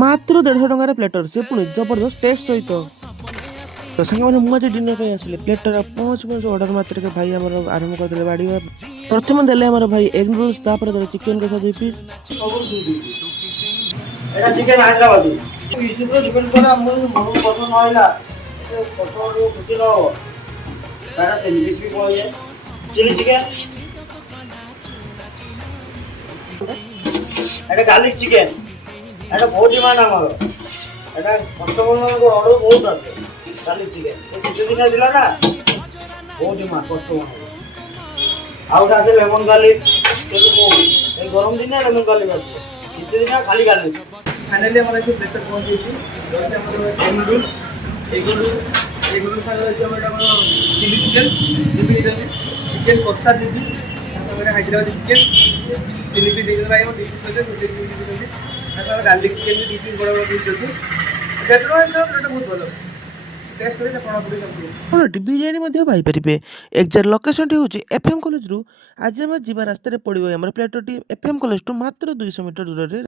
ମାତ୍ର 150 ଟଙ୍କାର ପ୍ଲେଟର, ସେ ପୁଣି ଜବରଦସ୍ତ ଟେଷ୍ଟ ସହିତ। ତ ସାଙ୍ଗମାନେ ମୁଁ ଆଜି ଡିନର ପାଇଁ ଆସିଲି। ପ୍ଲେଟର ପହଞ୍ଚୁ ପହଞ୍ଚୁ ଅର୍ଡର ମାତ୍ରକେ ଭାଇ ଆମର ଆରମ୍ଭ କରିଦେଲେ ବାଡ଼ିବା। ପ୍ରଥମେ ଦେଲେ ଆମର ଭାଇ ଏଗ ନୁଡଲ୍ସ, ତାପରେ ଦେଲେ ଚିକେନ କଷା 2 ପିସ୍। এটা চিকেন হায়দ্রাবাদি ইস্যুগুলো ডিপেন্ড করে আমার মন পছন্দ হয় না পছন্দ খুশি না হবো তারা চিলি রেসিপি পাওয়া যায় চিলি চিকেন একটা গার্লিক চিকেন একটা বহু ডিমান্ড আমার এটা কষ্টমরদের অর্ডার বহুত আছে গার্লিক চিকেন এই শীতের দিনে দিল না বহু ডিমান্ড কষ্টমর আর ওটা আছে লেমন গার্লিক এই গরম দিনে লেমন গার্লিক আছে শীতের দিনে খালি গার্লিক ফাইনালি আমরা একটু প্লেটটা পৌঁছেছি রয়েছে আমাদের এগ নুডলস এগুলোর সাথে রয়েছে আমরা চিলি চিকেন দিবি চিকেন কষা দিবি তারপরে হায়দ্রাবাদি চিকেন চিলি পিস দিয়ে দেবো আমার ডিশ রয়েছে দুটো চিলি পিস রয়েছে তারপরে গার্লিক চিকেন দুই পিস বড় বড় পিস রয়েছে এটা ବହୁତ ଭଲ ଅଛି ଟେଷ୍ଟ କରି ଆପଣ ଆପଣଟି ବିରିୟାନୀ ମଧ୍ୟ ପାଇପାରିବେ। ଏକ୍ଜାକ୍ଟ ଲୋକେସନଟି ହେଉଛି ଏଫ୍ ଏମ୍ କଲେଜରୁ। ଆଜି ଆମେ ଯିବା ରାସ୍ତାରେ ପଡ଼ିବ ଆମର ପ୍ଲେଟରଟି ଏଫ୍ ଏମ୍ କଲେଜଠୁ ମାତ୍ର 200 ମିଟର ଦୂରରେ।